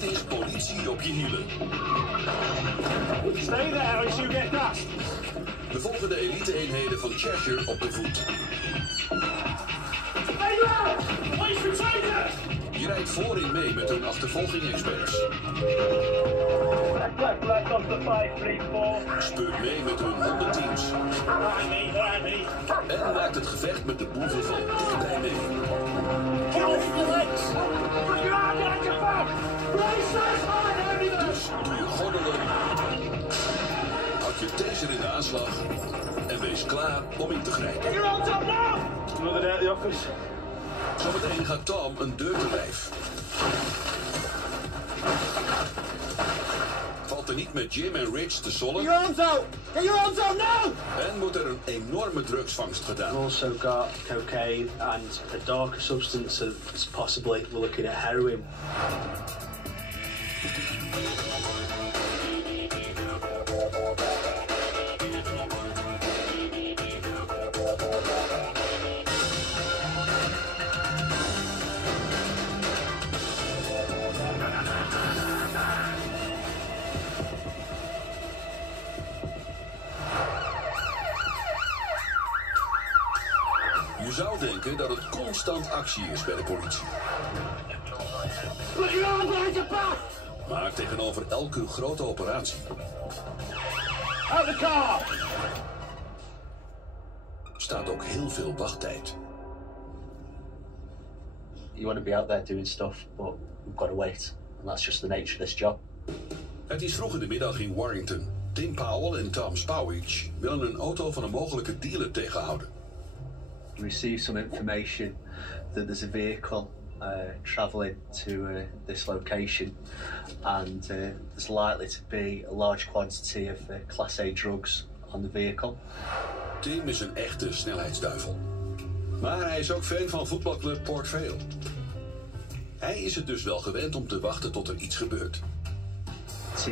Dit is politie op je hielen. Stay there as you get dust. We volgen de elite-eenheden van Cheshire op de voet. Hey you! Police retreat! Je rijdt voorin mee met hun achtervolging-experts. Left off the 5, please, 4. Speurt mee met hun hondenteams. En maakt het gevecht met de boeven van dichtbij mee. Get off your legs! Put your arm behind your back! Racers, hard, everyone! Dus doe je gordelen. Houd je taser in de aanslag. En wees klaar om in te grijpen. Get your arms up now! Another day at the office. Zometeen gaat Tom een deur te lijf. Valt er niet met Jim en Rich te sollen. Get your arms out! Get your arms out now! En wordt er een enorme drugsvangst gedaan. We've also got cocaine and a darker substance as possibly we're looking at heroin. Je zou denken dat het constant actie is bij de politie. Put your arm behind your back! Maar tegenover elke grote operatie Out the car! staat ook heel veel wachttijd. You want to be out there doing stuff, but we've got to wait. And that's just the nature of this job. Het is vroeg in de middag in Warrington. Tim Powell en Tom Spowich willen een auto van een mogelijke dealer tegenhouden. We received some information that there's a vehicle travelling to this location, and there's likely to be a large quantity of Class A drugs on the vehicle. Tim is een echte snelheidsduivel. Maar hij is ook fan van voetbalclub Port Vale. Hij is het dus wel gewend om te wachten tot er iets gebeurt.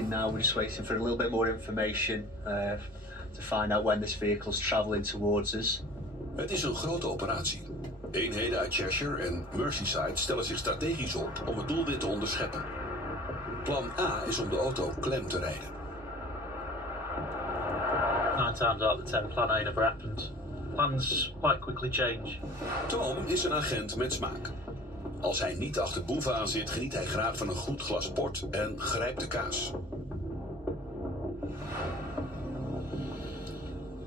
Now we're just waiting for a little bit more information to find out when this vehicle's travelling towards us. Het is een grote operatie. Eenheden uit Cheshire en Merseyside stellen zich strategisch op om het doelwit te onderscheppen. Plan A is om de auto klem te rijden. 9 times out of the 10, plan A never happened. Plans quite quickly change. Tom is een agent met smaak. Als hij niet achter boeven aan zit, geniet hij graag van een goed glas port en grijpt de kaas.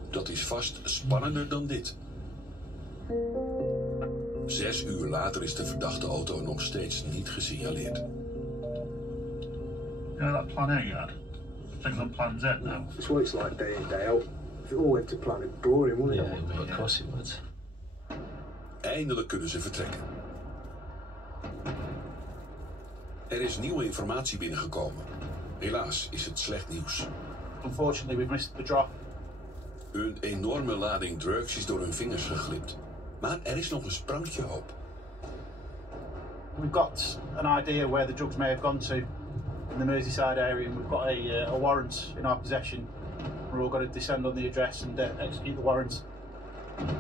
Dat is vast spannender dan dit. 6 uur later is de verdachte auto nog steeds niet gesignaleerd. You know that plan A you had? Things on plan Z now. It's what it's like day in, day out. If it all went to plan, it'd be boring, wouldn't it? Yeah, of course it would. Eindelijk kunnen ze vertrekken. Er is nieuwe informatie binnengekomen. Helaas is het slecht nieuws. Unfortunately, we've missed the drop. Een enorme lading drugs is door hun vingers geglipt. Maar er is nog een sprankje hoop. We've got an idea where the drugs may have gone to in the Merseyside area, and we've got a warrant in our possession. We're all going to descend on the address and execute the warrant.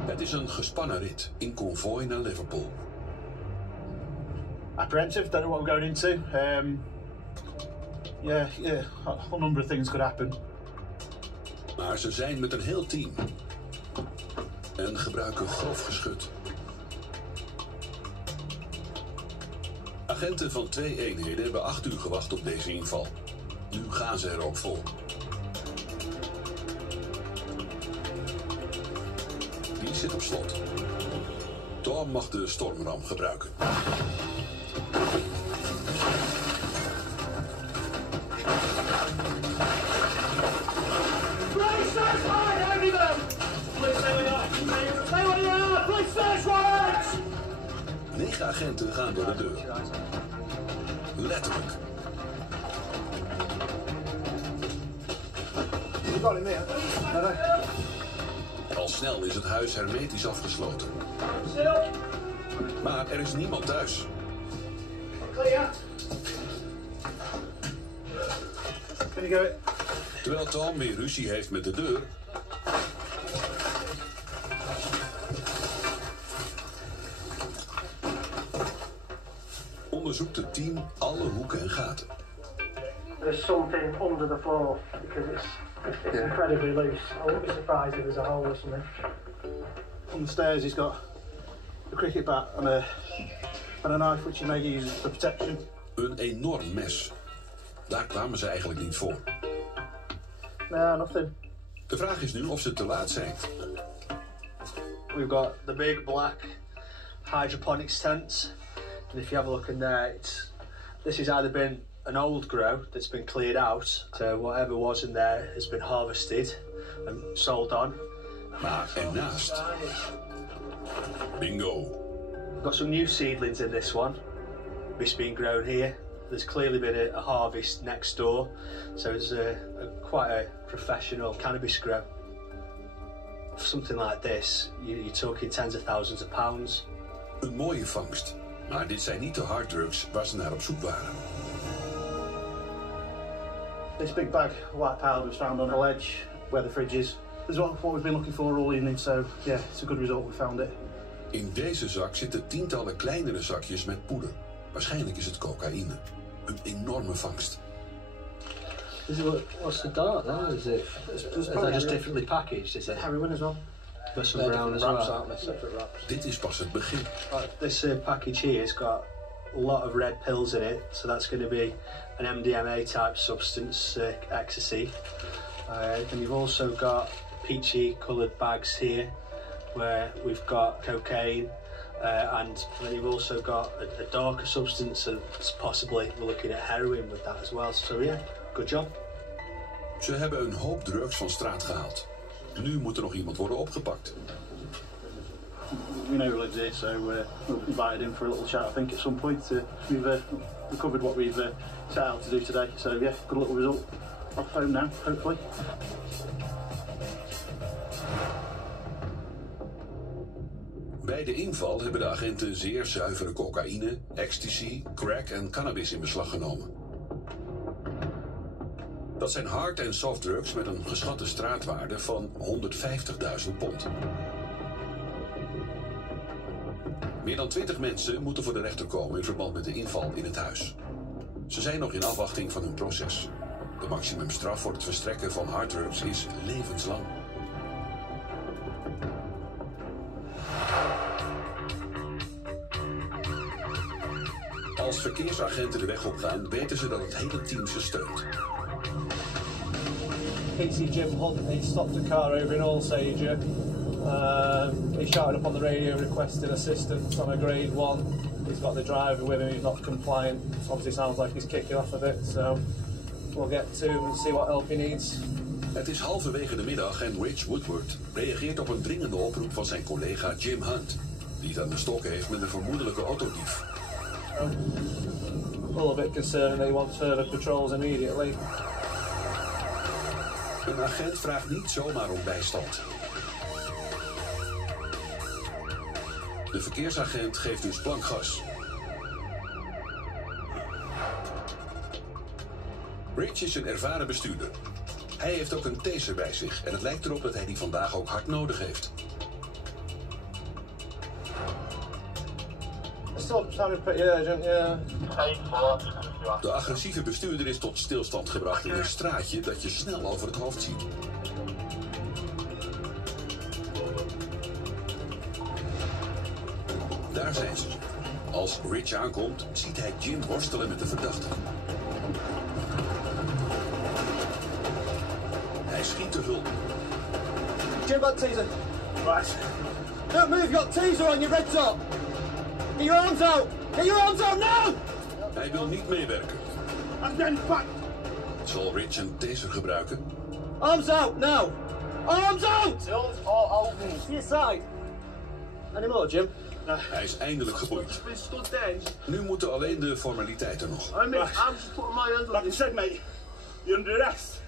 Het is een gespannen rit in konvooi naar Liverpool. Apprehensive, don't know what we're going into. Yeah, a whole number of things could happen. Maar ze zijn met een heel team. En gebruiken grof geschut. Agenten van 2 eenheden hebben 8 uur gewacht op deze inval. Nu gaan ze er ook voor. Die zit op slot. Tom mag de stormram gebruiken. Racers, hard, everyone! Please stay where you are! Stay where you are! Please search warrants! 9 agenten gaan door de deur. Letterlijk. You got him there. Al snel is het huis hermetisch afgesloten. Maar er is niemand thuis. Clear. Can you go it? Terwijl Tom weer ruzie heeft met de deur, onderzoekt het team alle hoeken en gaten. There's something under the floor because it's incredibly loose. I wouldn't be surprised if there's a hole or something. On the stairs he's got a cricket bat and a knife which he may use for protection. Een enorm mes. Daar kwamen ze eigenlijk niet voor. No, nothing. De vraag is nu of ze te laat zijn. We've got the big black hydroponics tents, and if you have a look in there, this has either been an old grow that's been cleared out, so whatever was in there has been harvested and sold on. Maar ernaast. Bingo. We've got some new seedlings in this one. This being grown here. There's clearly been a harvest next door, so it's quite a professional cannabis grow. For something like this, you're talking tens of thousands of pounds. Een mooie vangst. Maar dit zijn niet de harddrugs waar ze naar op zoek waren. This big bag of white powder was found on a ledge where the fridge is. This is what we've been looking for all evening, so yeah, it's a good result. We found it. In deze zak zitten tientallen kleinere zakjes met poeder. Waarschijnlijk is het cocaïne. Een enorme vangst. What's the dart then? Is that just differently packaged? Is it? Heroin as well. Got some brown as well. Separate wraps. Dit is pas het begin. This package here has got a lot of red pills in it, so that's going to be an MDMA type substance, ecstasy. And you've also got peachy coloured bags here where we've got cocaine. And then you've also got a darker substance, and possibly we're looking at heroin with that as well. So yeah, good job. Ze hebben een hoop drugs van straat gehaald. Nu moet er nog iemand worden opgepakt. We know he lives here, so we've invited him for a little chat. I think at some point we've covered what we've set out to do today. So yeah, got a little result off home now, hopefully. Bij de inval hebben de agenten zeer zuivere cocaïne, ecstasy, crack en cannabis in beslag genomen. Dat zijn hard- en softdrugs met een geschatte straatwaarde van 150.000 pond. Meer dan 20 mensen moeten voor de rechter komen in verband met de inval in het huis. Ze zijn nog in afwachting van hun proces. De maximumstraf voor het verstrekken van harddrugs is levenslang. Als verkeersagenten de weg opgaan, weten ze dat het hele team ze steunt. PC Jim Hunt, he stopped a car over in Allsage. He shouted up on the radio requesting assistance on a grade 1. He's got the driver with him, he's not compliant. Obviously sounds like he's kicking off a bit, so we'll get to him and see what help he needs. Het is halverwege de middag en Rich Woodward reageert op een dringende oproep van zijn collega Jim Hunt, die het aan de stok heeft met een vermoedelijke autodief. A little bit concerning that he wants further patrols immediately. Een agent vraagt niet zomaar om bijstand. De verkeersagent geeft dus plankgas. Rich is een ervaren bestuurder. Hij heeft ook een taser bij zich en het lijkt erop dat hij die vandaag ook hard nodig heeft. Still sounded pretty urgent, yeah. De agressieve bestuurder is tot stilstand gebracht in een straatje dat je snel over het hoofd ziet. Daar zijn ze. Als Rich aankomt, ziet hij Jim worstelen met de verdachte. Hij schiet te hulp. Jim, got taser. Right. Don't move, you got taser on your red top. Get your arms out. Get your arms out now! Hij wil niet meewerken. I'm getting back. Zal Rich een taser gebruiken? Arms out, now! Arms out! Hold me. To your side. Any more, Jim? Hij is eindelijk geboeid. Nu moeten alleen de formaliteiten nog. I'm just putting my hands on Like I said, mate, you're under arrest.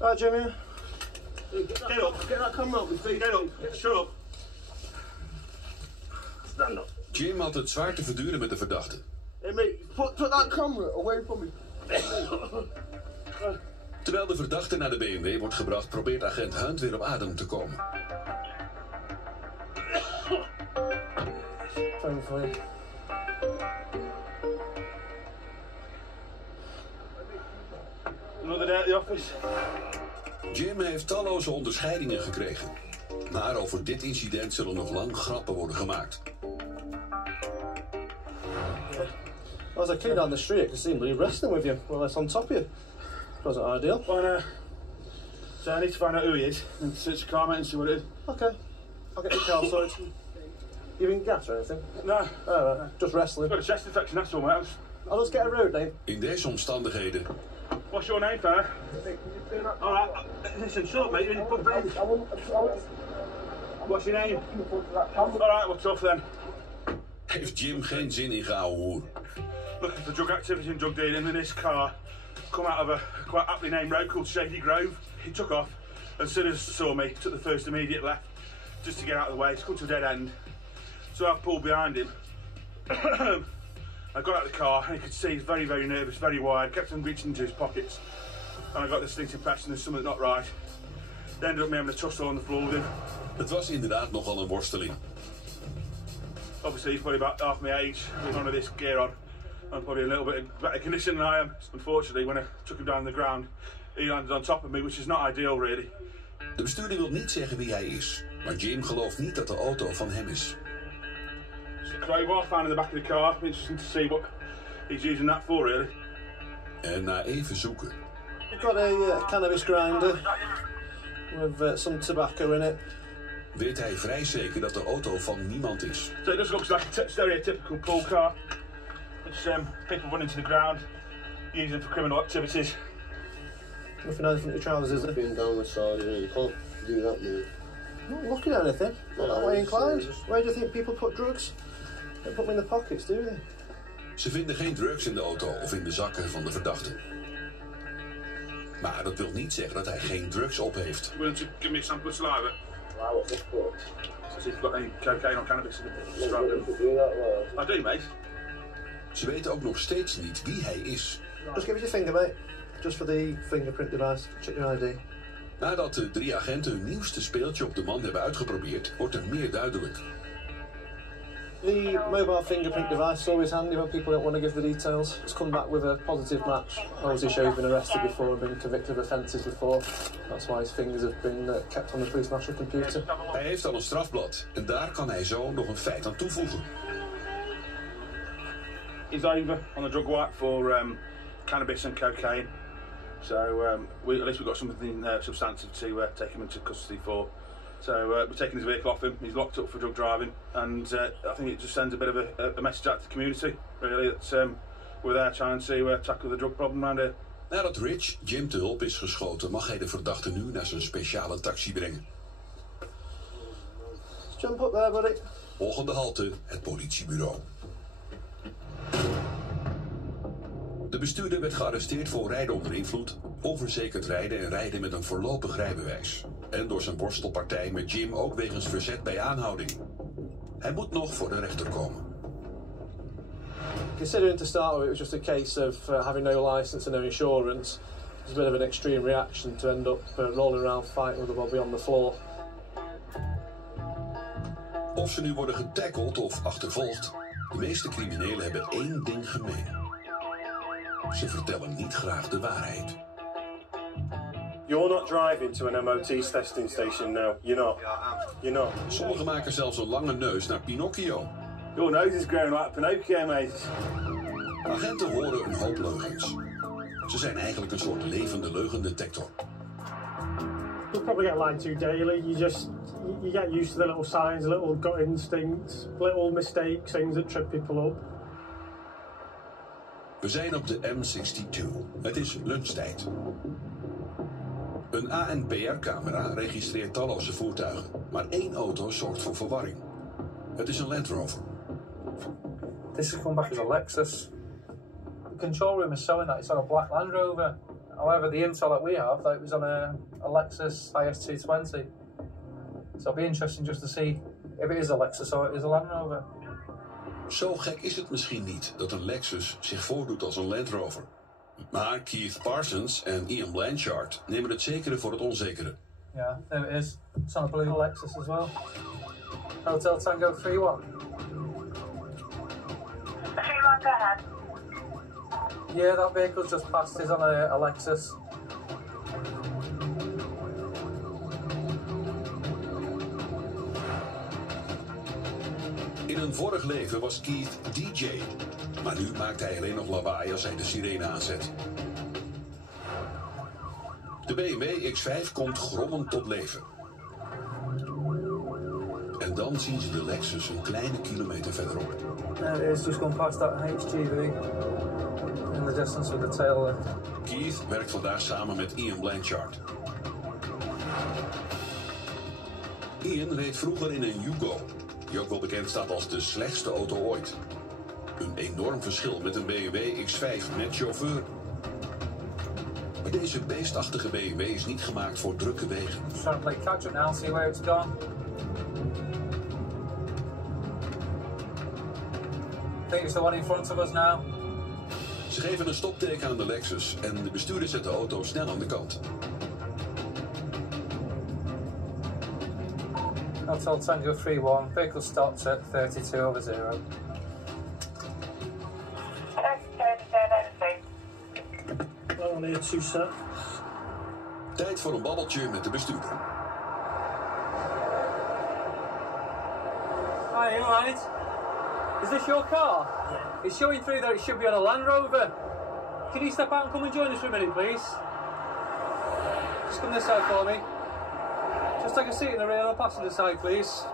Right, Jimmy. Get up. Get that camera up, please. Get up. Shut up. Stand up. Jim had het zwaar te verduren met de verdachte. Hey, mate, put that camera away from me. Terwijl de verdachte naar de BMW wordt gebracht, probeert agent Hunt weer op adem te komen. Phone for you. the office. Jim heeft talloze onderscheidingen gekregen. Maar over dit incident zullen nog lang grappen worden gemaakt. As I came down the street, I could see him wrestling with you, well, it's on top of you. Wasn't ideal. So I need to find out who he is and search the car, mate, and see what it is. Okay, I'll get your car sorted. You been gas or anything? No. Oh, right. Just wrestling. I've got a chest infection, that's all, mate. I'll just get a road name. In deze omstandigheden. What's your name, fella? Alright, listen, shut up, mate, you're in the pub, baby. What's your name? Alright, we're tough then. Heeft Jim geen zin in geouwehoer. Looking for drug activity and drug dealing in this car. Come out of a quite aptly named road called Shady Grove. He took off, and as soon as he saw me, took the first immediate left, just to get out of the way. It's come to a dead end. So I pulled behind him. I got out of the car, and you could see he's very, very nervous, very wired, kept on reaching into his pockets. And I got this distinct impression there's something not right. They ended up me having a tussle on the floor with him. Het was inderdaad nogal een worsteling. Obviously, he's probably about half my age, with none of this gear on. I'm probably a little bit better condition than I am. Unfortunately, when I took him down the ground, he landed on top of me, which is not ideal, really. De bestuurder wil niet zeggen wie hij is, maar Jim gelooft niet dat de auto van hem is. It's a crowbar found in the back of the car. Interesting to see what he's using that for, really. En na even zoeken. We've got a cannabis grinder with some tobacco in it. Weet hij vrij zeker dat de auto van niemand is. So it just looks like a stereotypical pool car. It's people running to the ground, using them for criminal activities. Nothing else from your trousers, is there? Being down the side, you can't do that, mate. Not looking at anything. Not that way inclined. Where do you think people put drugs? They put them in the pockets, do they? Ze vinden geen drugs in de auto of in de zakken van de verdachte. Maar dat wil niet zeggen dat hij geen drugs op heeft. Willing to give me a sample of saliva? Wow, what's this for? See if you've got any cocaine or cannabis in the strap. Do that well. I do, mate. Ze weten ook nog steeds niet wie hij is. Just give us your finger, mate. Just for the fingerprint device. Check your ID. Nadat de 3 agenten hun nieuwste speeltje op de man hebben uitgeprobeerd, wordt er meer duidelijk. The mobile fingerprint device is always handy when people don't want to give the details. It's come back with a positive match. Obviously shows he's been arrested before and been convicted of offences before. That's why his fingers have been kept on the police national computer. Hij heeft al een strafblad en daar kan hij zo nog een feit aan toevoegen. He's over on the drug wipe for cannabis and cocaine. So at least we've got something substantive to take him into custody for. So we're taking his vehicle off him. He's locked up for drug driving, and I think it just sends a bit of a message out to the community, really, that we're there trying to tackle the drug problem around here. Nadat Rich Jim te hulp is geschoten, mag hij de verdachte nu naar zijn speciale taxi brengen. Jump up there, buddy. Volgende halte, het politiebureau. De bestuurder werd gearresteerd voor rijden onder invloed, onverzekerd rijden en rijden met een voorlopig rijbewijs. En door zijn worstelpartij met Jim ook wegens verzet bij aanhouding. Hij moet nog voor de rechter komen. Considering to start with it was just a case of having no license and no insurance, it was a bit of an extreme reaction to end up rolling around fighting with the body on the floor. Of ze nu worden getackled of achtervolgd, de meeste criminelen hebben één ding gemeen. Ze vertellen niet graag de waarheid. You're not driving to an MOT testing station now. You're not. You're not. Sommigen maken zelfs een lange neus naar Pinocchio. Your nose is growing like Pinocchio, mate. Agenten horen een hoop leugens. Ze zijn eigenlijk een soort levende leugendetector. You'll probably get lied to daily. You get used to the little signs, little gut instincts, little mistakes, things that trip people up. We zijn op de M62. Het is lunchtijd. Een ANPR-camera registreert talloze voertuigen, maar één auto zorgt voor verwarring. Het is een Land Rover. This has come back as a Lexus. The control room is showing that it's on a black Land Rover. However, the intel that we have, that it was on a Lexus IS220. So it'll be interesting just to see if it is a Lexus or it is a Land Rover. Zo gek is het misschien niet dat een Lexus zich voordoet als een Land Rover. Maar Keith Parsons en Ian Blanchard nemen het zekere voor het onzekere. Yeah, there it is. It's on a blue Lexus as well. Hotel Tango 3-1. 3-1, go ahead. Yeah, that vehicle just passed is on a Lexus. een vorig leven was Keith DJ. Maar nu maakt hij alleen nog lawaai als hij de sirene aanzet. De BMW X5 komt grommend tot leven. En dan zien ze de Lexus een kleine kilometer verderop. There it is, just gone past that HGV. In the distance with the tail lift. Keith werkt vandaag samen met Ian Blanchard. Ian reed vroeger in een Yugo, die ook wel bekend staat als de slechtste auto ooit. Een enorm verschil met een BMW X5 met chauffeur. Maar deze beestachtige BMW is niet gemaakt voor drukke wegen. Just trying to play catch up now, see where it's gone. I think it's the one in front of us now. Ze geven een stopteken aan de Lexus en de bestuurder zet de auto snel aan de kant. Hotel Tango 31, vehicle stops at 32/0. Only 2 set. Tijd voor een babbeltje met de bestuurder. Hi, you alright? Is this your car? Yeah. It's showing through that it should be on a Land Rover. Can you step out and come and join us for a minute, please? Just come this side for me. Just take a seat in the rear passenger side, please.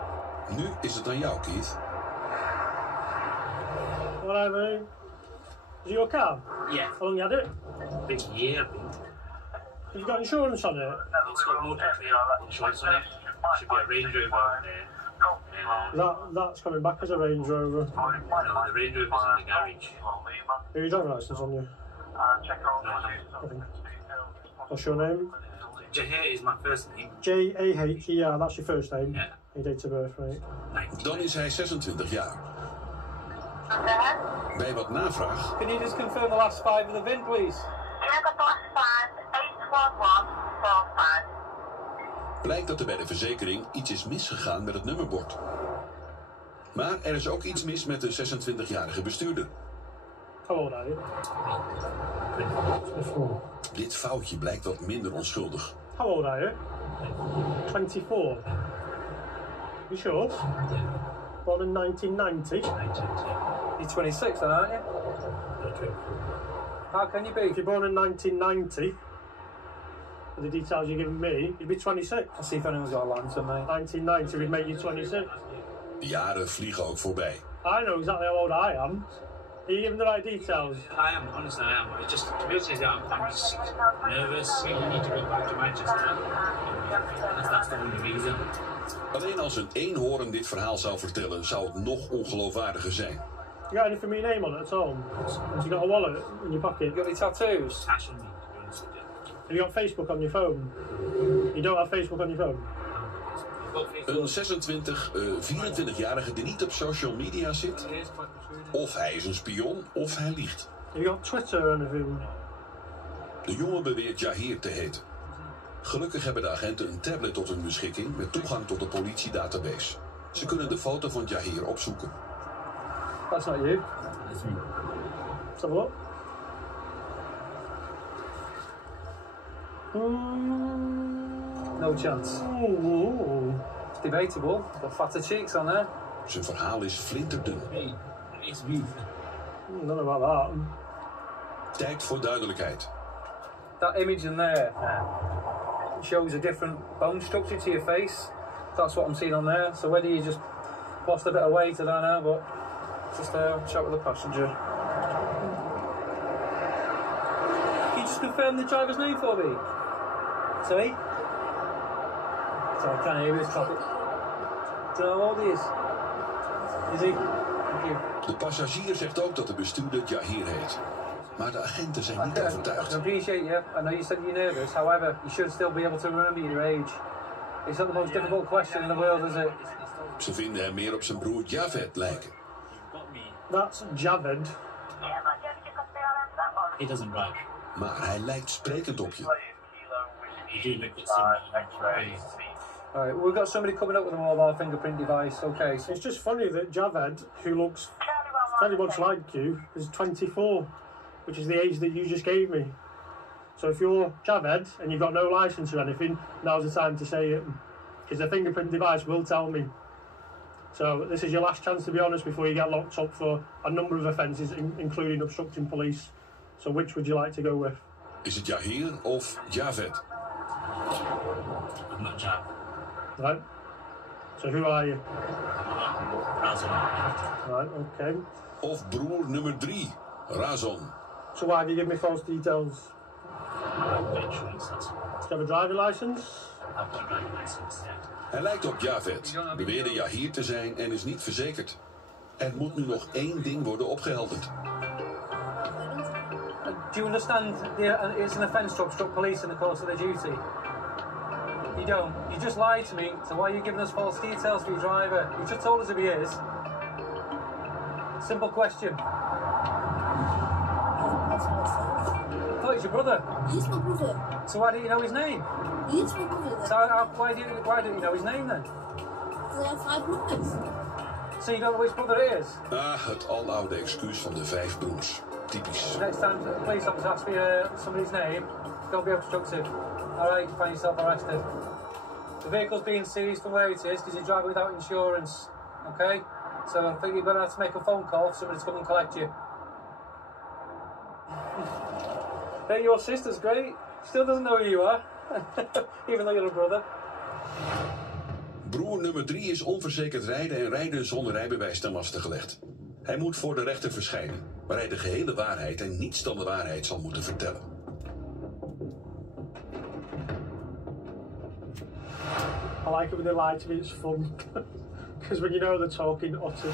Nu is het aan jou, Keith. Alright, mate. Is it your car? Yeah. How long you had it? Big year, I think. Have you got insurance on it? It's got motor insurance on it. Should be a Range Rover. That's coming back as a Range Rover. No, the Range Rover's in the garage. Have you driving license on you? No, I haven't. What's your name? Jahir is my first name. J-A-H, yeah, that's your first name. Yeah. Your date of birth, right? Dan is hij 26 jaar. Bij wat navraag Can you just confirm the last 5 of the VIN, please? blijkt dat er bij de verzekering iets is misgegaan met het nummerbord. Maar er is ook iets mis met de 26-jarige bestuurder. How old are you? Dit foutje blijkt wat minder onschuldig. How old are you? 24. You sure? Born in 1990? You're 26 then, aren't you? How can you be? If you're born in 1990, with the details you're giving me, you'd be 26. I'll see if anyone's got a lantern, mate. 1990 would make you 26. De jaren vliegen ook voorbij. I know exactly how old I am. Are you giving the right details? I am, honestly I am. It's just, to be honest with you, I'm just nervous. You need to go back to Manchester. That's the only reason. Alleen als een eenhoorn dit verhaal zou vertellen, zou het nog ongeloofwaardiger zijn. You got anything with your name on it at all? Have you got a wallet in your pocket? You got any tattoos? Cash on me, to be honest with you. Have you got Facebook on your phone? You don't have Facebook on your phone? Een 24-jarige die niet op social media zit. Of hij is een spion, of hij liegt. Have you got Twitter or anything? De jongen beweert Jahir te heten. Gelukkig hebben de agenten een tablet tot hun beschikking met toegang tot de politiedatabase. Ze kunnen de foto van Jahir opzoeken. That's not you. That's me. Let's have a look. No chance. It's debatable. Got fatter cheeks on there. Zijn verhaal is flinterdun. Hey, it's me. Not about that. Tijd voor duidelijkheid. That image in there shows a different bone structure to your face. That's what I'm seeing on there. So whether you just lost a bit of weight, I don't know, but just chat with the passenger. Can you just confirm the driver's name for me? Sorry? Sorry, I can't hear this traffic. Do you know how old he is? Is he? Thank you. De passagier zegt ook dat de bestuurder Jahir heet. Maar de agenten zijn niet I overtuigd. appreciate you. I know you said you're nervous. However, you should still be able to remember your age. It's not the most difficult question in the world, is it? Ze vinden hem meer op zijn broer Javed lijken. That's Javed. He doesn't drive. Maar hij lijkt sprekend op je. You do look at similar. Alright, we've got somebody coming up with a mobile fingerprint device. Okay, so It's just funny that Javed, who looks very much like you, is 24, which is the age that you just gave me. So if you're Javed and you've got no license or anything, now's the time to say it, because the fingerprint device will tell me. So this is your last chance to be honest before you get locked up for a number of offences, including obstructing police. So which would you like to go with? Is het Yahir of Javed? I'm not Jack. Right. So who are you? Razon. Right, okay. Of broer nummer 3, Razon. So why have you given me false details? Insurance, that's all. Do you have a driving licence? I've got a driving license, yeah. Hij lijkt op Javed, beweerde Yahir te zijn en is niet verzekerd. Er moet nu nog 1 ding worden opgehelderd. Do you understand it's an offence to obstruct police in the course of their duty? You don't. You just lied to me, so why are you giving us false details for your driver? You just told us who he is. Simple question. I thought he's your brother. He's my brother. So why don't you know his name? He's my brother then. So why don't you know his name then? Because I have 5 brothers. So you don't know which brother it is? Het aloude excuus van de 5 broers. Typisch. The next time the police officer asks for somebody's name, don't be obstructive. Alright, you find yourself arrested. The vehicle's being seized from where it is because you're driving without insurance. Okay? So I think you're going to have to make a phone call for somebody to come and collect you. Hey, your sister's great. Still doesn't know who you are. Even though you're a brother. Broer nummer 3 is onverzekerd rijden en rijden zonder rijbewijs ten laste gelegd. Hij moet voor de rechter verschijnen, waar hij de gehele waarheid en niets dan de waarheid zal moeten vertellen. I like it when they lie to me, it's fun. Because when you know they're talking utter.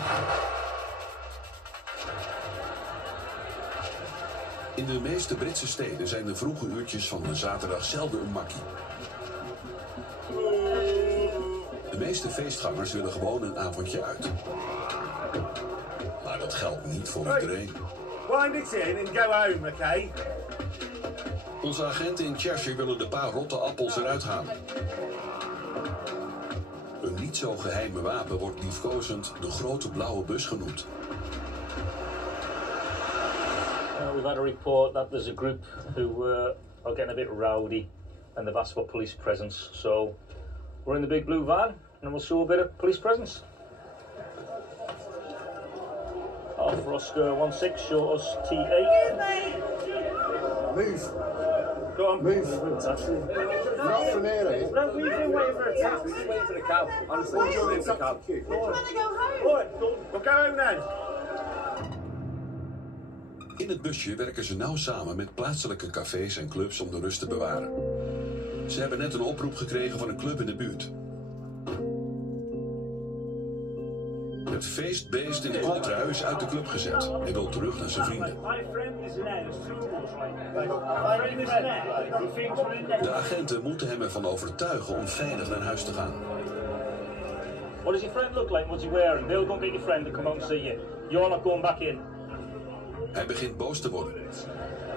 In de meeste Britse steden zijn de vroege uurtjes van de zaterdag zelden een makkie. De meeste feestgangers willen gewoon een avondje uit. Maar dat geldt niet voor iedereen. Wind it in and go home, okay? Onze agenten in Cheshire willen de paar rotte appels eruit halen. Een niet zo geheime wapen wordt liefkozend de grote blauwe bus genoemd. We've had a report that there's a group who are getting a bit rowdy and they've asked for police presence. So we're in the big blue van and we'll show a bit of police presence. Alpha Oscar 16, show us T8. Move. Go on. Move. Not from here, eh? No, we've been waiting for a taxi. We've been waiting for a cab. Honestly, we've been waiting for a cab. We'll go home then. In het busje werken ze nauw samen met plaatselijke cafés en clubs om de rust te bewaren. Ze hebben net een oproep gekregen van een club in de buurt. Het feestbeest in de kooltrui is uit de club gezet en wil terug naar zijn vrienden. De agenten moeten hem ervan overtuigen om veilig naar huis te gaan. What does your friend look like? What's he wearing? They'll go and get your friend to come out and see you. You're not going back in. Hij begint boos te worden.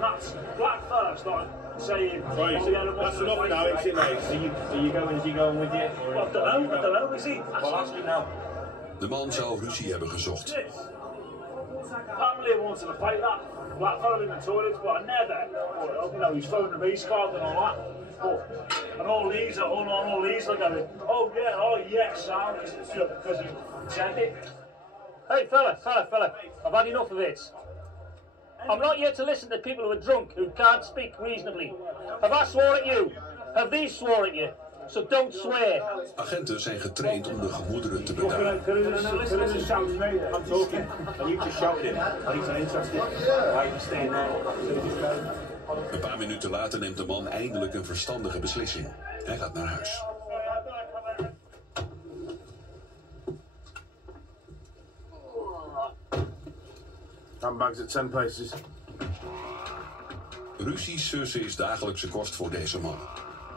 That's black first, like saying. That's enough now, isn't it, mate? Are you going? Is he going with you? I don't know, is he? Well, ask him now. De man zou ruzie hebben gezocht. Apparently I wanted to fight that black fella in the toilets, but I never. You know, he's phoned the base card and all that. And all these are all these are going, oh yeah, oh yes, because he said it. Hey, fella, I've had enough of this. I'm not here to listen to people who are drunk, who can't speak reasonably. Have I sworn at you? Have these sworn at you? So don't swear. Agenten zijn getraind om de gemoederen te bedaren. I'm talking, and you just shouted him, and he's not interested. Why are you staying there? Een paar minuten later neemt de man eindelijk een verstandige beslissing. Hij gaat naar huis. Handbags at 10 places. Ruzie sussen is dagelijkse kost voor deze mannen.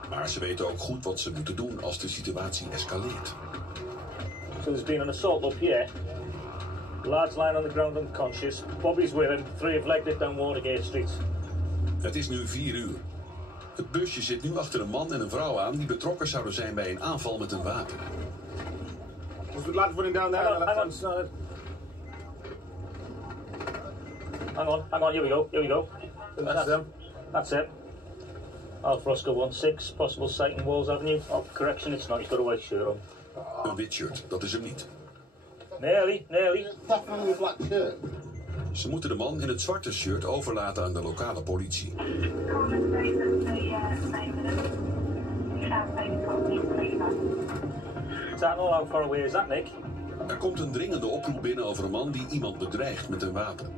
Maar ze weten ook goed wat ze moeten doen als de situatie escaleert. So there's been an assault up here. Lad's lying on the ground unconscious. Bobby's with him. 3 have legged it down Watergate Street. Het is nu 4 uur. Het busje zit nu achter een man en een vrouw aan die betrokken zouden zijn bij een aanval met een wapen. Was the lad running down there on the left-hand side? Hang on, here we go. That's them. That's it. Alpha Oscar 16, possible sight in Walls Avenue. Oh, correction, it's not. He's got a white shirt on. Een wit shirt, dat is hem niet. Nearly. That man with a black shirt. Ze moeten de man in het zwarte shirt overlaten aan de lokale politie. How far away is that, Nick? Er komt een dringende oproep binnen over een man die iemand bedreigt met een wapen.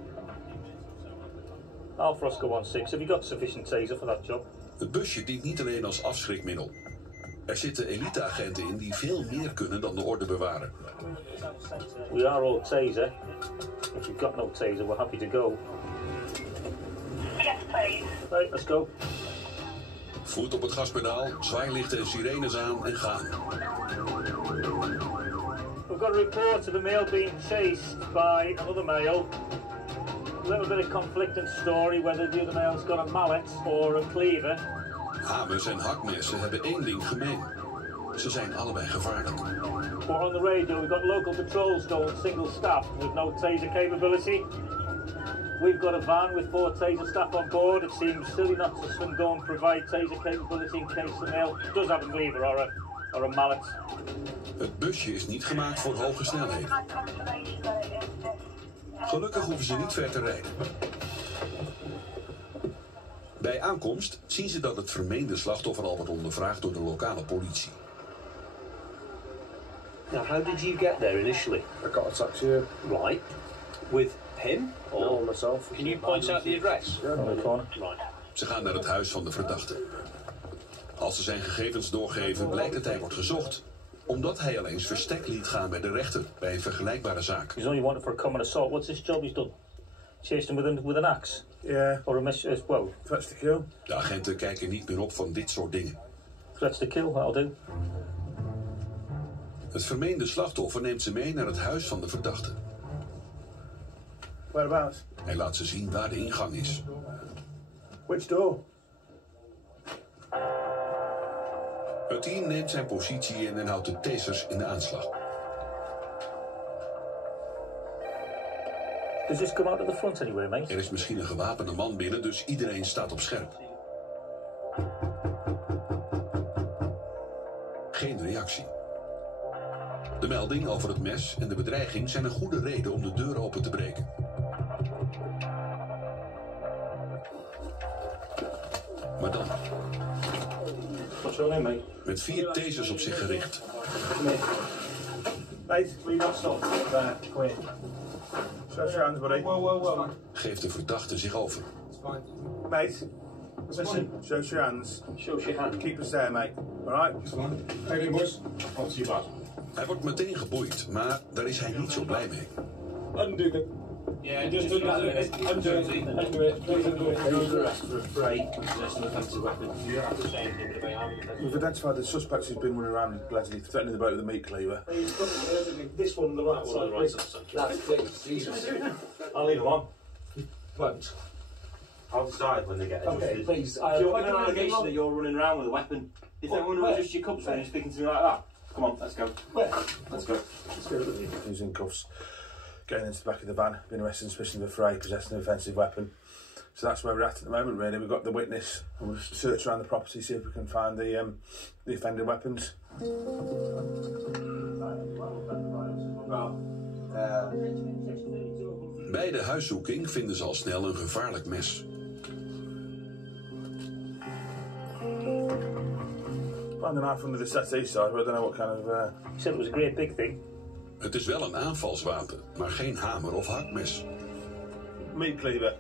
Alpha Oscar 16, have you got sufficient taser for that job? Het busje dient niet alleen als afschrikmiddel. Er zitten eliteagenten in die veel meer kunnen dan de orde bewaren. We are all taser. If you've got no taser, we're happy to go. Yes, please. Right, let's go. Voet op het gaspedaal, zwaailichten en sirenes aan en gaan. We've got a report of a male being chased by another male. A little bit of conflicting story whether the other male's got a mallet or a cleaver. Hamers en hakmessen hebben één ding gemeen. Ze zijn allebei gevaarlijk. But on the radio, we've got local patrols going single staff with no taser capability. We've got a van with 4 taser staff on board. It seems silly not to go and provide taser capability in case the male does have a cleaver or a mallet. Het busje is niet gemaakt voor hoge snelheden. Gelukkig hoeven ze niet ver te rijden. Bij aankomst zien ze dat het vermeende slachtoffer al wordt ondervraagd door de lokale politie. Now, how did you get there initially? I got a taxi. Right. With him? Or No, myself. Can you point out the address? Yeah, On the corner. Right. Ze gaan naar het huis van de verdachte. Als ze zijn gegevens doorgeven, blijkt dat hij wordt gezocht. Omdat hij al eens verstek liet gaan bij de rechter bij een vergelijkbare zaak. He's only wanted for a common assault. What's this job he's done? Chased him with an axe? Yeah. Or a well? Threats to kill. De agenten kijken niet meer op van dit soort dingen. Threats to kill, that'll do. Het vermeende slachtoffer neemt ze mee naar het huis van de verdachte. Whereabouts? Hij laat ze zien waar de ingang is. Which door? Het team neemt zijn positie in en houdt de tasers in de aanslag. Does this come out of the front anyway, mate? Er is misschien een gewapende man binnen, dus iedereen staat op scherp. Geen reactie. De melding over het mes en de bedreiging zijn een goede reden om de deur open te breken. Maar dan... What's your name, mate? Met 4 tasers op zich gericht. Mate, will you not stop? There, come here. Show your hands, buddy. Whoa. Geeft de verdachte zich over. Mate, listen, show your hands. Show your hands. Keep us there, mate. Alright? Hey, boys. Not too bad. Hij wordt meteen geboeid, maar daar is hij niet zo blij mee. Undo them. Yeah, just do that. Undo it. Please undo it. Under arrest for a fray, possessing an offensive weapon. You have the same thing with a armed offensive. We've identified the suspect who's been running around allegedly threatening the boat with a meat cleaver. This one on the right side. That's it. Jesus. I'll leave him on. Won't. I'll decide when they get Okay, adjusted. please. If you're making an allegation that you're running around with a weapon, if they want to where? adjust your cups when you're speaking to me like that, come on, let's go. Where? Let's go. Who's in cuffs, getting into the back of the van, being arrested on suspicion of a fray, possessing an offensive weapon. So that's where we're at the moment, really. We've got the witness, and we'll just search around the property, see if we can find the offending weapons. Bij de huiszoeking vinden ze al snel een gevaarlijk mes. Found a knife under the settee side, but I don't know what kind of... You said it was a great big thing. Het is wel een aanvalswapen, maar geen hamer of hakmes. Meat cleaver.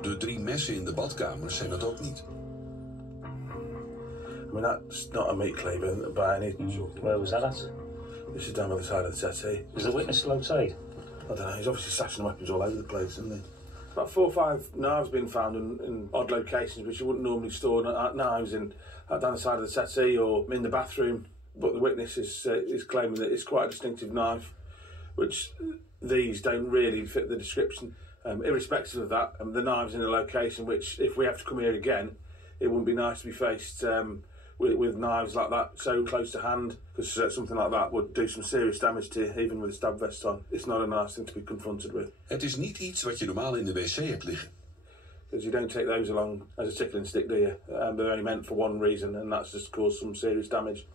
De 3 messen in de badkamer zijn dat ook niet. I mean, that's not a meat cleaver by any... Where was that at? This is down by the side of the settee. Is the witness still outside? I don't know, he's obviously stashing weapons all over the place, isn't he? About 4 or 5 knives being found in odd locations which you wouldn't normally store knives in, down the side of the settee or in the bathroom. But the witness is claiming that it's quite a distinctive knife, which these don't really fit the description. Irrespective of that, the knive's in a location which, if we have to come here again, it wouldn't be nice to be faced with knives like that so close to hand, because something like that would do some serious damage to you, even with a stab vest on. It's not a nice thing to be confronted with. Het is niet iets wat je normaal in de wc hebt liggen. Because you don't take those along as a tickling stick, do you? They're only meant for one reason, and that's just to cause some serious damage.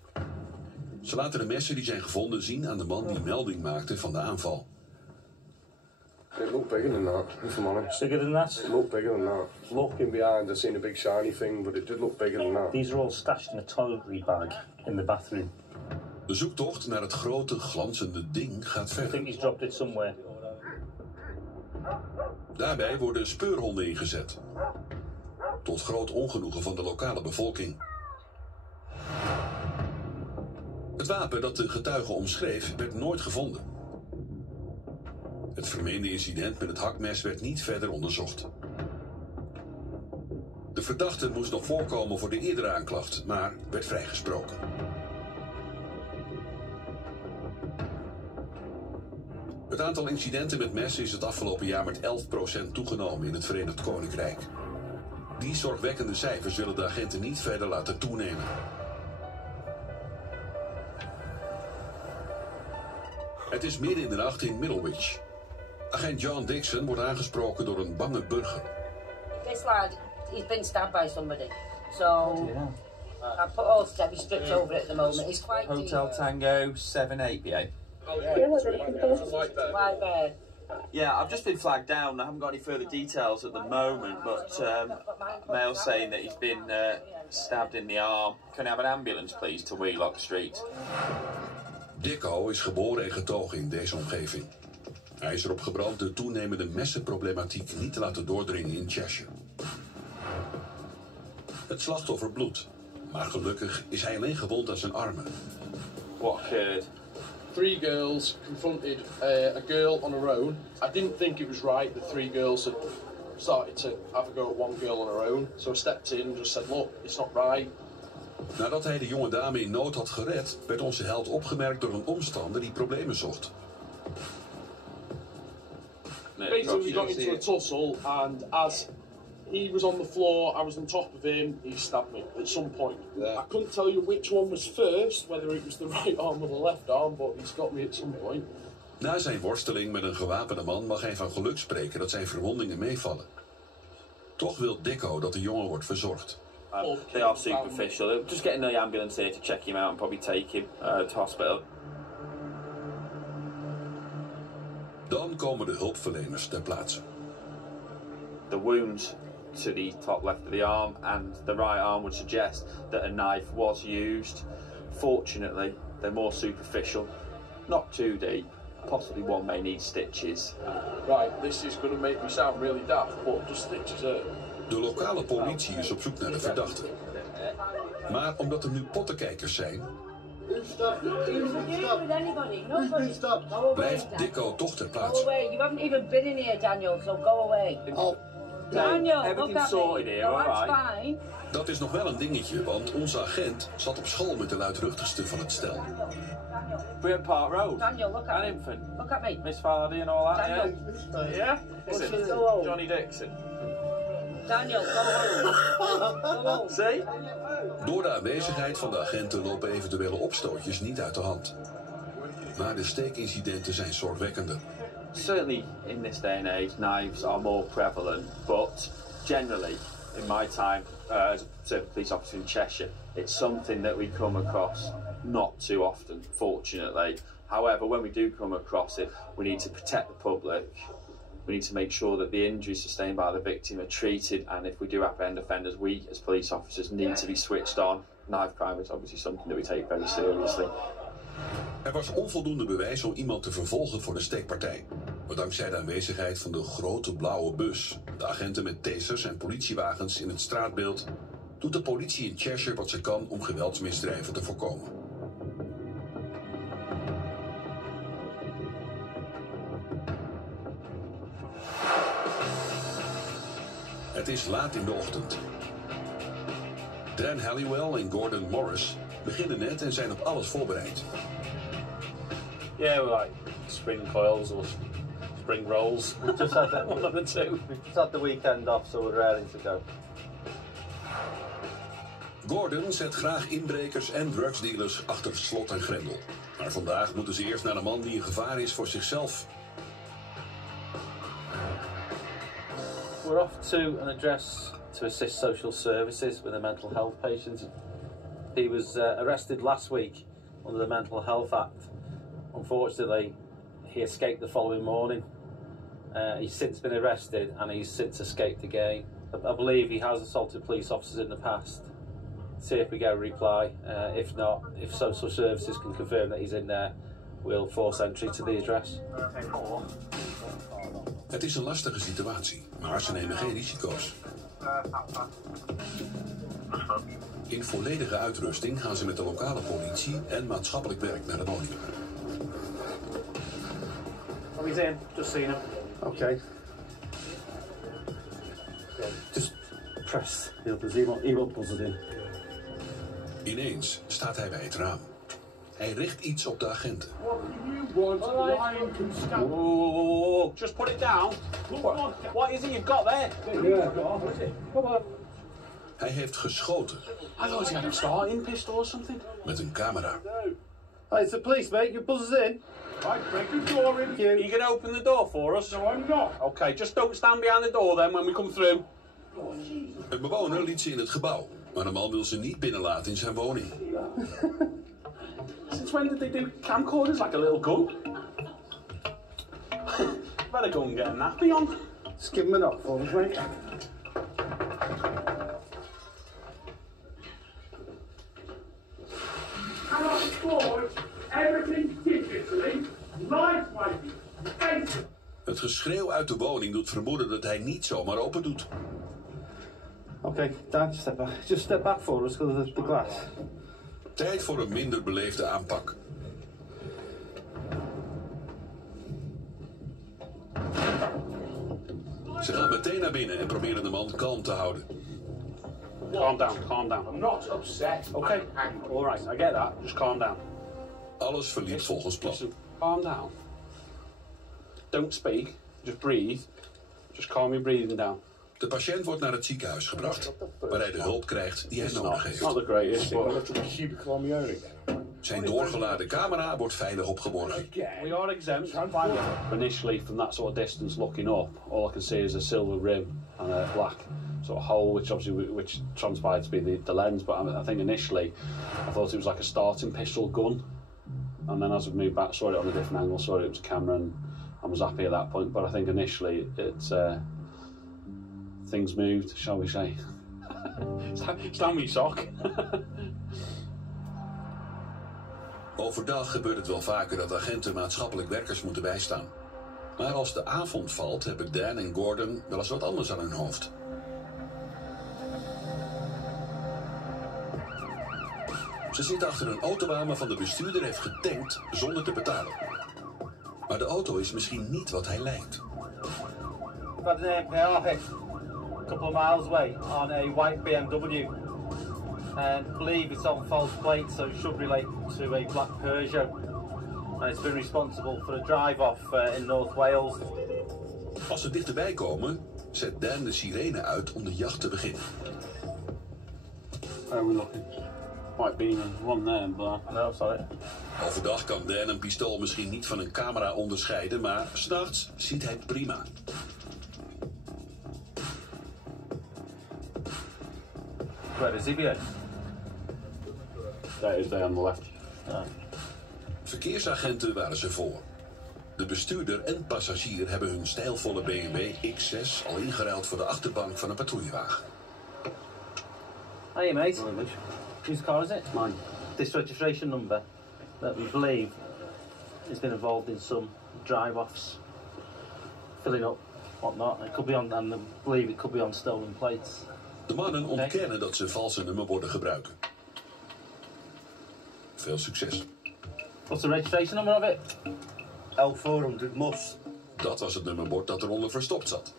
Ze laten de messen die zijn gevonden zien aan de man die melding maakte van de aanval. It looked bigger than that, if I'm honest. Bigger than that? It looked bigger than that. Looking behind, I seen a big shiny thing, but it did look bigger than that. These are all stashed in a toiletry bag in the bathroom. De zoektocht naar het grote, glanzende ding gaat I verder. think he's dropped it somewhere. Daarbij worden speurhonden ingezet. Tot groot ongenoegen van de lokale bevolking. Het wapen dat de getuige omschreef werd nooit gevonden. Het vermeende incident met het hakmes werd niet verder onderzocht. De verdachte moest nog voorkomen voor de eerdere aanklacht, maar werd vrijgesproken. Het aantal incidenten met messen is het afgelopen jaar met 11% toegenomen in het Verenigd Koninkrijk. Die zorgwekkende cijfers willen de agenten niet verder laten toenemen. Het is midden in de nacht in Middlewich. Agent John Dixon wordt aangesproken door een bange burger. This lad, he's been stabbed by somebody. So I put all heavy strips over it at the moment. It's quite Hotel deep. Tango 78 PA. White bear. Yeah, I've just been flagged down. I haven't got any further details at the moment, but mail saying that he's been stabbed in the arm. Can I have an ambulance, please, to Wheelock Street? Dicko is geboren en getogen in deze omgeving. Hij is erop gebrand de toenemende messenproblematiek niet te laten doordringen in Cheshire. Het slachtoffer bloedt, maar gelukkig is hij alleen gewond aan zijn armen. What occurred? 3 girls confronted a girl on her own. I didn't think it was right that 3 girls had started to have a go at 1 girl on her own. So I stepped in and just said, look, it's not right. Nadat hij de jonge dame in nood had gered, werd onze held opgemerkt door een omstander die problemen zocht. Basically, we got into a tussle, and as he was on the floor, I was on top of him, he stabbed me at some point. I couldn't tell you which one was first, whether it was the right arm or the left arm, but he's got me at some point. Na zijn worsteling met een gewapende man mag hij van geluk spreken dat zijn verwondingen meevallen. Toch wil Dicko dat de jongen wordt verzorgd. They are superficial. Just getting the ambulance here to check him out and probably take him to hospital. Dan komen de hulpverleners ter plaatse. The wound to the top left of the arm and the right arm would suggest that a knife was used. Fortunately, they're more superficial, not too deep. Possibly one may need stitches. Right, this is going to make me sound really daft, but just stitches hurt. De lokale politie is op zoek naar de verdachte. Maar omdat er nu pottenkijkers zijn, blijft Dicko toch ter Go plaatse. away. You haven't even been in here, Daniel, so go away. Daniel, look at me. No, that's fine. Dat is nog wel een dingetje, want onze agent zat op school met de luidruchtigste van het stel. We're Park Road. Daniel, look at An me. infant. Look at me. Miss Fardy and all that, Daniel. yeah? Yeah? Listen, Go home. Johnny Dixon. Daniel, go home. Go home. See? Door de aanwezigheid van de agenten lopen eventuele opstootjes niet uit de hand. Maar de steekincidenten zijn zorgwekkender. Certainly in this day and age, knives are more prevalent, but generally, in my time as a police officer in Cheshire, it's something that we come across not too often, fortunately. However, when we do come across it, we need to protect the public. We need to make sure that the injuries sustained by the victim are treated, and if we do apprehend offenders, we as police officers need to be switched on. Knife crime is obviously something that we take very seriously. Er was onvoldoende bewijs om iemand te vervolgen voor de steekpartij. Maar dankzij de aanwezigheid van de grote blauwe bus, de agenten met tasers en politiewagens in het straatbeeld, doet de politie in Cheshire wat ze kan om geweldsmisdrijven te voorkomen. Het is laat in de ochtend. Dan Halliwell en Gordon Morris beginnen net en zijn op alles voorbereid. Yeah, we're like spring coils or spring rolls. We've just had that, one of the two. We've just had the weekend off, so we're ready to go. Gordon zet graag inbrekers en drugsdealers achter slot en grendel. Maar vandaag moeten ze eerst naar een man die een gevaar is voor zichzelf. We're off to an address to assist social services with a mental health patient. He was arrested last week under the Mental Health Act. Unfortunately, he escaped the following morning. He's since been arrested and he's since escaped again. I believe he has assaulted police officers in the past. See if we get a reply. If not, if social services can confirm that he's in there, we'll force entry to the address. Het is een lastige situatie, maar ze nemen geen risico's. In volledige uitrusting gaan ze met de lokale politie en maatschappelijk werk naar de woning. Oh, he's in. Just seen him. Okay. Just press the others. He won't buzz it in. Ineens staat hij bij het raam. Hij richt iets op de agenten. Whoa. Just put it down. What is it you've got there? Hij heeft geschoten. I thought he had a starting pistol or something. Met een camera. Hey, it's the police, mate. You buzz us in. Right, break the door in. Are you going to open the door for us? No, I'm not. Okay, just don't stand behind the door then when we come through. Een bewoner liet ze in het gebouw, maar de man wil ze niet binnenlaten in zijn woning. Since when did they do camcorders like a little gun? Better go and get a nappy on. Just give him a knock for us, mate. And I thought everything digitally, lightweight, Het geschreeuw uit de woning doet vermoeden dat hij niet zomaar open doet. Okay, Dan, step back. Just step back for us because of the glass. Tijd voor een minder beleefde aanpak. Ze gaan meteen naar binnen en proberen de man kalm te houden. Calm down. I'm not upset. Okay, all right, I get that. Just calm down. Alles verliep volgens plan. Calm down. Don't speak. Just breathe. Just calm your breathing down. De patiënt wordt naar het ziekenhuis gebracht, waar hij de hulp krijgt die hij nodig heeft. Not the greatest, Zijn doorgeladen camera wordt veilig opgeborgen. We are exempt. Initially, from that sort of distance looking up, all I can see is a silver rim and a black sort of hole, which transpired to be the lens. But I think initially, I thought it was like a starting pistol gun. And then as we moved back, saw it on a different angle, saw it was a camera, and I was happy at that point. But I think initially, things moved, shall we say. Stand with your sock. Overdag gebeurt het wel vaker dat agenten maatschappelijk werkers moeten bijstaan. Maar als de avond valt, hebben Dan en Gordon wel eens wat anders aan hun hoofd. Ze zitten achter een autobaan waarvan de bestuurder heeft getankt zonder te betalen. Maar de auto is misschien niet wat hij lijkt. I've had an APR hit a couple of miles away on a white BMW. And I believe it's on false plates, so it should relate to a black Peugeot. And it's been responsible for a drive-off in North Wales. Als ze dichterbij komen, zet Dan de sirene uit om de jacht te beginnen. Where are we looking? Might be one there, but... No, sorry. Overdag kan Dan een pistool misschien niet van een camera onderscheiden, maar 's nachts ziet hij prima. Where is he behind? That is there on the left. Ah. Verkeersagenten waren ze voor. De bestuurder en passagier hebben hun stijlvolle BMW X6 al ingeruild voor de achterbank van een patrouillewagen. Hey mate, whose car is it? Mine. This registration number that we believe has been involved in some drive-offs, filling up, whatnot. It could be on, and I believe it could be on stolen plates. De mannen ontkennen dat ze valse nummerborden gebruiken. Veel succes. What's the registration number of it? L400 MUS. Dat was het nummerbord dat eronder verstopt zat.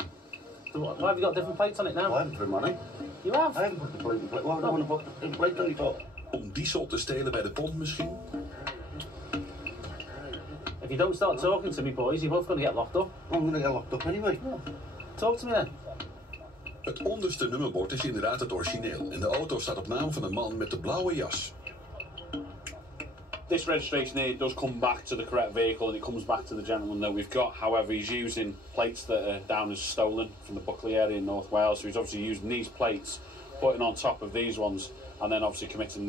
So why have you got different plates on it now? I haven't put money. You have? I haven't put the plate. Why would I want to put the plate on it for? Om diesel te stelen bij de pomp misschien? If you don't start talking to me, boys, you're both going to get locked up. I'm going to get locked up anyway. Yeah. Talk to me then. Het onderste nummerbord is inderdaad het origineel. En de auto staat op naam van een man met de blauwe jas. This registration here does come back to the correct vehicle and it comes back to the gentleman that we've got. However, he's using plates that are down as stolen from the Buckley area in North Wales. So he's obviously using these plates, putting on top of these ones, and then obviously committing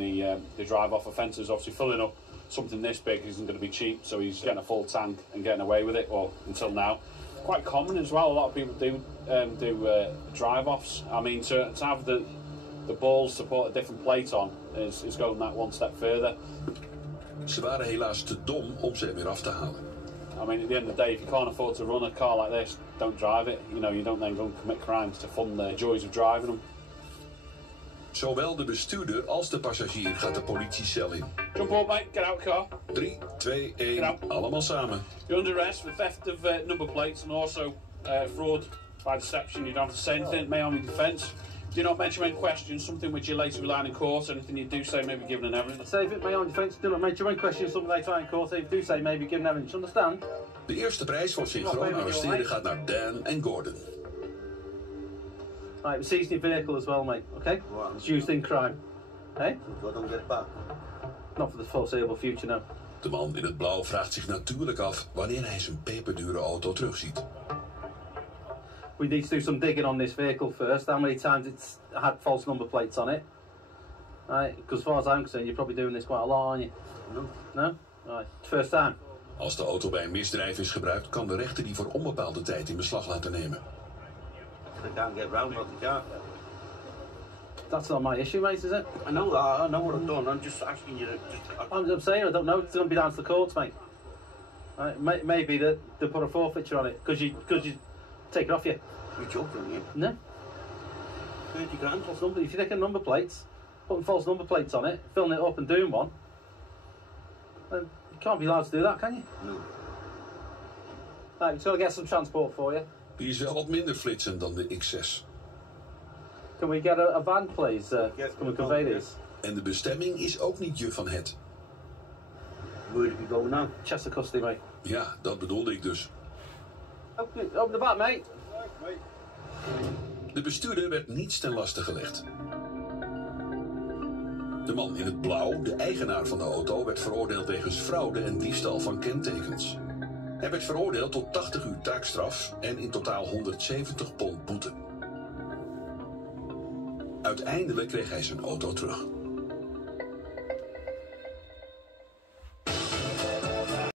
the drive-off offences, obviously filling up something this big isn't going to be cheap, so he's getting a full tank and getting away with it, or until now. Quite common as well. A lot of people do drive-offs. I mean, to have the balls to put a different plate on is going that one step further. Ze waren helaas te dom om ze er weer af te halen. I mean, at the end of the day, if you can't afford to run a car like this, don't drive it. You know, you don't then go and commit crimes to fund the joys of driving them. Zowel de bestuurder als de passagier gaat de politiecel in. Jump up, mate. Get out car. 3, 2, 1, allemaal samen. You're under arrest for theft of number plates and also fraud by deception. You don't have to say anything. May harm your defence. Do not mention any questions, something which you later rely on in court. Anything you do say may be given in evidence. Save it, may harm your defence. Do not mention any questions, something later on in court. If you do say may be given evidence. Understand? De eerste prijs voor synchroon arresteren gaat naar Dan en Gordon. Right, we're seizing your vehicle as well, mate. Okay? It's used in crime. Hey? I don't get it back. Not for the foreseeable future, no. De man in het blauw vraagt zich natuurlijk af wanneer hij zijn peperdure auto terugziet. We need to do some digging on this vehicle first. How many times it's had false number plates on it? Right, because as far as I'm concerned, you're probably doing this quite a lot, aren't you? No. No? Right, first time. Als de auto bij een misdrijf is gebruikt, kan de rechter die voor onbepaalde tijd in beslag laten nemen. They can't get round what they can't. That's not my issue, mate, is it? I know that. I know what I've done. I'm just asking you to... I'm saying I don't know. It's going to be down to the courts, mate. Right, maybe they put a forfeiture on it because you take it off you. You're joking, yeah? No. 30 grand. False number. If you're taking number plates, putting false number plates on it, filling it up and doing one, then you can't be allowed to do that, can you? No. Right, we've got to get some transport for you. Die is wel wat minder flitsend dan de X6. Can we get a van, please? Can we convey this? En de bestemming is ook niet je van het. Where did we go now? Chester custody, mate. Ja, dat bedoelde ik dus. Open the back, mate. De bestuurder werd niets ten laste gelegd. De man in het blauw, de eigenaar van de auto, werd veroordeeld wegens fraude en diefstal van kentekens. Hij werd veroordeeld tot 80 uur taakstraf en in totaal 170 pond boete. Uiteindelijk kreeg hij zijn auto terug.